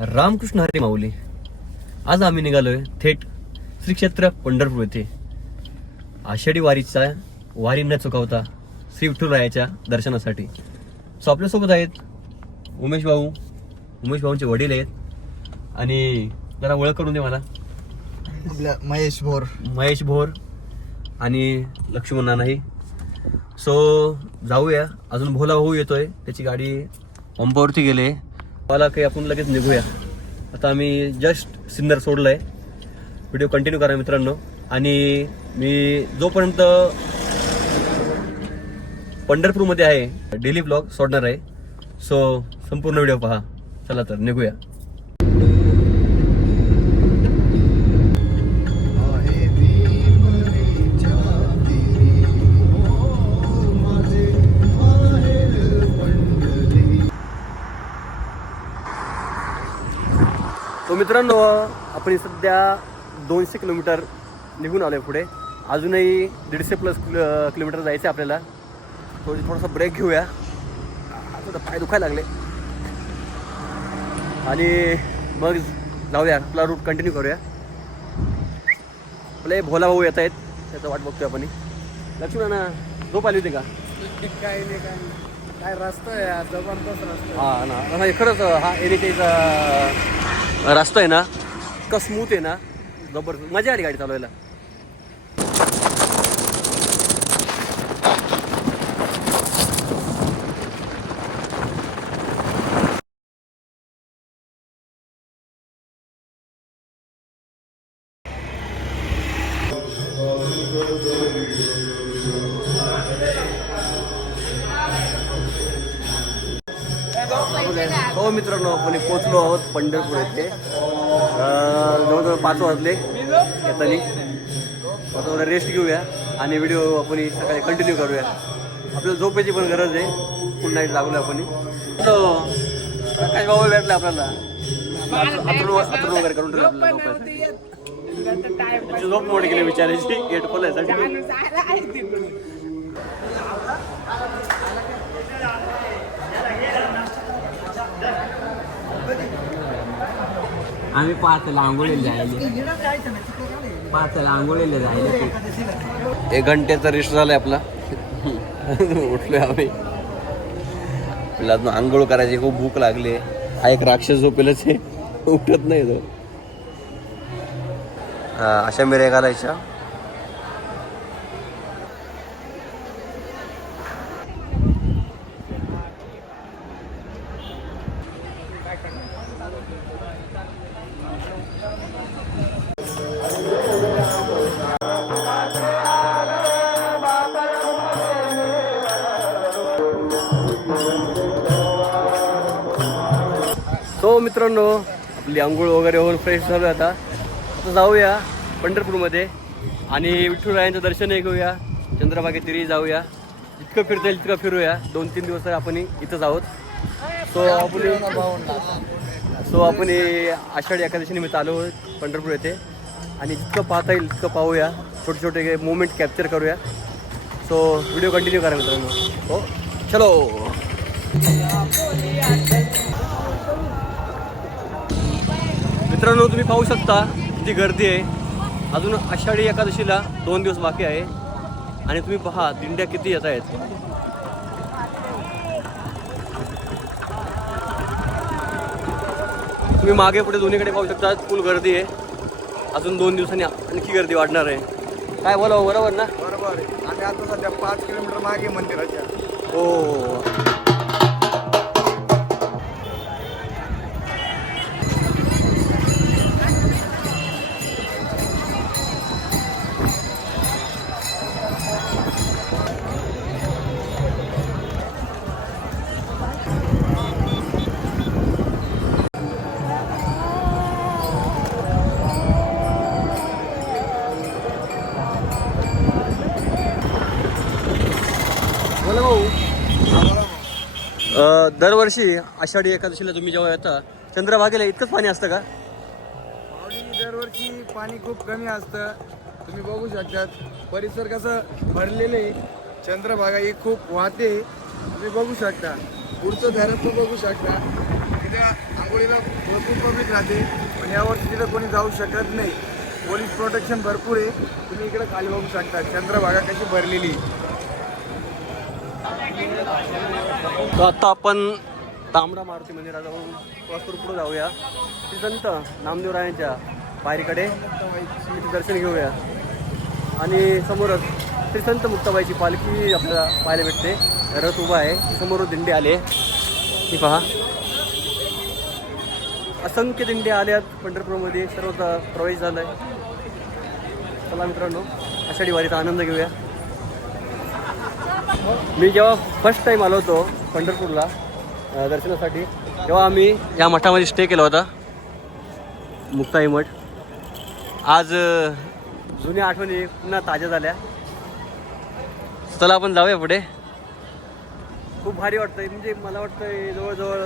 रामकृष्ण हरी माऊली. आज आम्ही निघालोय थेट श्री क्षेत्र पंढरपूर येथे. आषाढी वारीचा वारी न चुकवता श्री विठ्ठलरायाच्या दर्शनासाठी. सो आपल्यासोबत आहेत उमेश भाऊ. उमेश भाऊंचे वडील आहेत. आणि जरा ओळख करून दे मला. महेश भोर. महेश भोर आणि लक्ष्मण नानाही. सो जाऊया. अजून भोला भाऊ येतोय. त्याची गाडी पंपावरती गेले. मला काही आपण लगेच निघूया. आता आम्ही जस्ट सिन्नर सोडलंय. व्हिडिओ कंटिन्यू करा मित्रांनो. आणि मी जोपर्यंत पंढरपूरमध्ये आहे डेली ब्लॉग सोडणार आहे. सो संपूर्ण व्हिडिओ पहा. चला तर निघूया. मित्रांनो आपण सध्या दोनशे किलोमीटर निघून आलोय पुढे. अजूनही दीडशे प्लस किलोमीटर जायचं आहे आपल्याला. थोडी थोडासा ब्रेक घेऊया. आता पाय दुखायला लागले. आणि मग जाऊया आपला रूट कंटिन्यू करूया. आपले भोला भाऊ येत आहेत. त्याचं वाट बघतोय आपण. लक्ष्मणा झोप आली होती का? काय नाही काय नाही. काय रस्ता आहे हा, जबरदस्त रस्ता हा ना. हा, खरंच हा एरिकेचा रस्ता आहे ना? इतका स्मूथ आहे ना? जबरदस्त. मजा आली गाडी चालवायला. हो मित्रांनो आपण पोचलो आहोत पंढरपूर येथे. जवळजवळ पाच वाजले येतानी. आता थोडा रेस्ट घेऊया आणि व्हिडिओ आपण सकाळी कंटिन्यू करूया. आपल्याला झोपायची पण गरज आहे. फुल नाईट लागलो आपण हॅलो हो. काय बाबा भेटला आपल्याला? अथर्व अथर्व वगैरे करून ठेवलं आपल्याला झोपायसाठी. तुमची झोप मोड केली विचारायची गेट खोलायसाठी. आम्ही पाचला आंघोळीला जायले. पाचला आंघोळीला जायले. एक घंट्याचा रेस्ट झालाय आपला. उठलोय आम्ही. आपल्याला अजून आंघोळ करायची खूप भूक लागली हा एक राक्षस झोपेलच आहे. उठत नाही तो. अशा मिऱ्या घालायच्या. मित्रांनो आपली आंघोळ वगैरे होऊन फ्रेश झालो आता. आता जाऊया पंढरपूरमध्ये आणि विठ्ठुरायांचं दर्शनही घेऊया. चंद्रभागे तिरी जाऊया. जितकं फिरता येईल तितकं फिरूया. दोन तीन दिवस आपण इथंच आहोत. सो आपण सो आपण हे आषाढी एकादशी निमित्त आलो आहोत पंढरपूर येथे. आणि जितकं पाहता येईल तितकं पाहूया. छोटे छोटे मुवमेंट कॅप्चर करूया. सो व्हिडिओ कंटिन्यू करा मित्रांनो. हो. चलो. मित्रांनो तुम्ही पाहू शकता किती गर्दी आहे. अजून आषाढी एकादशीला दोन दिवस बाकी आहे. आणि तुम्ही पहा दिंड्या किती येत आहेत. तुम्ही मागे पुढे दोन्हीकडे पाहू शकता फुल गर्दी आहे. अजून दोन दिवसांनी आणखी गर्दी वाढणार आहे. काय बोला बरोबर ना? बरोबर आहे. आम्ही आता सध्या पाच किलोमीटर मागे मंदिराच्या. हो. बोला भाऊ. दरवर्षी आषाढी एकादशीला तुम्ही जेव्हा येता चंद्रभागेला इतकंच पाणी असतं का? दरवर्षी पाणी खूप कमी असतं. तुम्ही बघू शकतात. परिसर कसं भरलेलं आहे. चंद्रभागा ही खूप वाहते. तुम्ही बघू शकता. पुढचं धरण पण बघू शकता. तिथे आंघोळीला भरपूर पब्लिक राहते. पण यावर्षी तिथं कोणी जाऊ शकत नाही. पोलीस प्रोटेक्शन भरपूर आहे. तुम्ही इकडे खाली बघू शकता. चंद्रभागा कशी भरलेली तर आता आपण तांबडा मारुती मंदिरात जाऊन वस्तूर पुढे जाऊया. श्री संत नामदेवरायांच्या पायरीकडे दर्शन घेऊया. आणि समोरच श्री संत मुक्ताबाईची पालखी आपल्याला पाहायला भेटते. रथ उभा आहे. समोर दिंडे आले ही पहा. असंख्य दिंडे आल्यात पंढरपूरमध्ये. सर्वचा प्रवेश झाला आहे चला मित्रांनो आषाढी वारीचा आनंद घेऊया. मी जेव्हा फर्स्ट टाईम आलो होतो पंढरपूरला दर्शनासाठी तेव्हा आम्ही या मठामध्ये स्टे केला होता. मुक्ताई मठ. आज जुन्या आठवणी पुन्हा ताज्या झाल्या. चला आपण जाऊया पुढे. खूप भारी वाटतंय म्हणजे मला वाटतंय जवळजवळ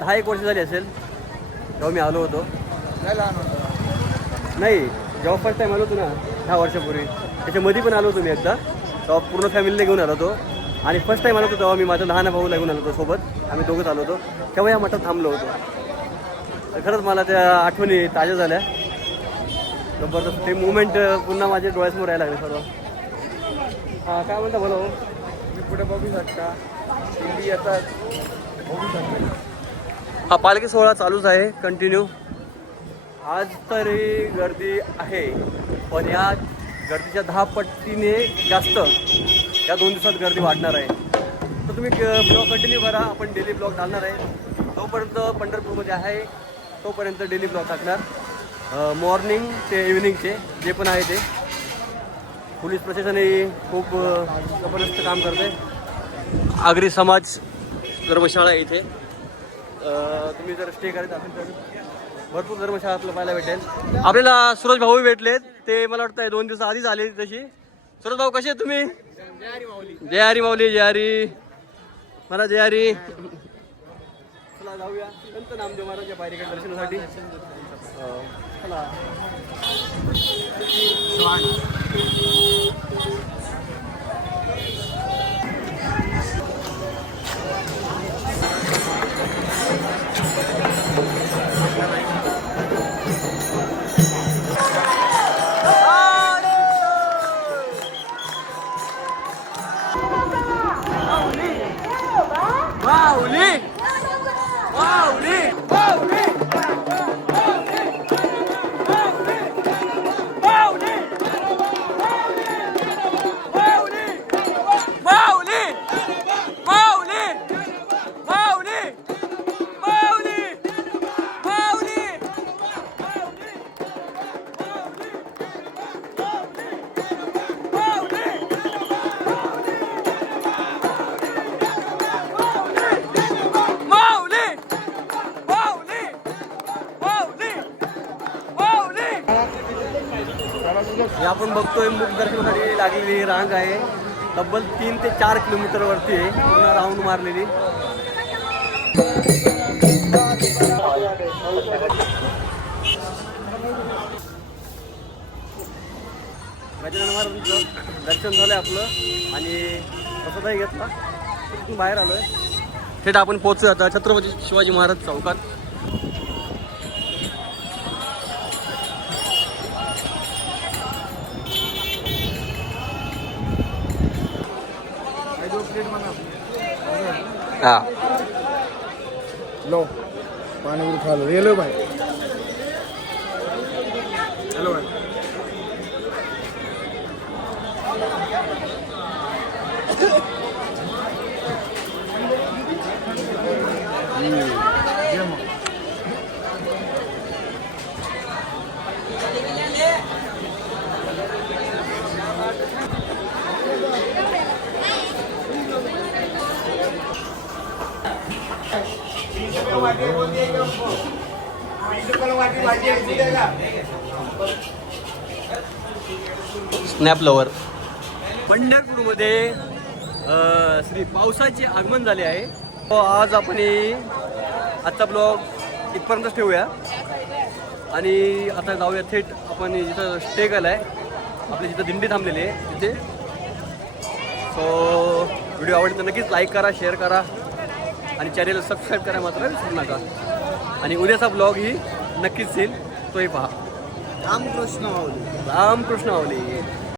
दहा एक वर्ष झाली असेल तेव्हा मी आलो होतो. नाही जेव्हा फर्स्ट टाईम आलो होतो ना दहा वर्षापूर्वी त्याच्यामध्ये पण आलो होतो मी एकदा. तेव्हा पूर्ण फॅमिलीला घेऊन आलो होतो. आणि फर्स्ट टाईम आलो होतो तेव्हा मी माझ्या लहान भाऊला घेऊन आलो होतो सोबत. आम्ही दोघंच आलो होतो. तेव्हा या मठात थांबलो होतो. तर खरंच मला त्या आठवणी ताज्या झाल्या. जबरदस्त ते मुवमेंट पुन्हा माझ्या डोळ्यासमोर यायला लागले सर्व. हां काय म्हणता बोला मी तुम्ही पुढे बघू शकता. येतात बघू शकता. हा पालखी सोहळा चालूच आहे. कंटिन्यू आज तरी गर्दी आहे. पण या गर्दीच्या दहा पट्टीने जास्त या दोन दिवसात गर्दी वाढणार आहे. तर तुम्ही ब्लॉग कंटिन्यू करा. आपण डेली ब्लॉग घालणार आहे. तोपर्यंत पंढरपूरमध्ये आहे. तोपर्यंत डेली ब्लॉग टाकणार. मॉर्निंग ते इव्हिनिंगचे जे पण आहे ते. पोलीस प्रशासनही खूप जबरदस्त काम करते आगरी समाज धर्मशाळा इथे. तुम्ही जर स्टे करत असेल तर भरपूर धर्मशाळा आपल्याला पाहायला भेटेल. आपल्याला सूरज भाऊ भेटलेत. ते मला वाटतं दोन दिवस आधीच आले तशी. सूरज भाऊ कसे आहेत तुम्ही? जय हरी माऊली. जय हरी. मला जय हरी. चला जाऊया. संत नामदेव महाराजच्या पायरीकडे दर्शनासाठी. चला. हे आपण बघतोय मुख दर्शनासाठी लागलेली रांग आहे. तब्बल तीन ते चार किलोमीटर वरती आहे. पूर्ण राऊंड मारलेली. गजानन महाराजांचं दर्शन झालंय आपलं. आणि प्रसादही घेतला. तिथून बाहेर आलोय. थेट आपण पोहोचूया आता. छत्रपती शिवाजी महाराज चौकात. હા લો પાણીપુરી ખા લો હેલો ભાઈ હેલો ભાઈ Mm. स्नॅप लवर पंढरपूरमध्ये श्री पावसाचे आगमन झाले आहे. आज आपण आत्ता आजचा ब्लॉग इथपर्यंतच ठेवूया. आणि आता जाऊया थेट आपण जिथं स्टे केला आहे. आपली जिथं दिंडी थांबलेली आहे तिथे. सो व्हिडिओ आवडली तर नक्कीच लाईक करा शेअर करा. आणि चॅनेलला सबस्क्राईब करा मात्र विसरू नका. आणि उद्याचा ब्लॉग ही नक्कीच येईल. तोही पहा. रामकृष्ण माऊली. रामकृष्ण आवली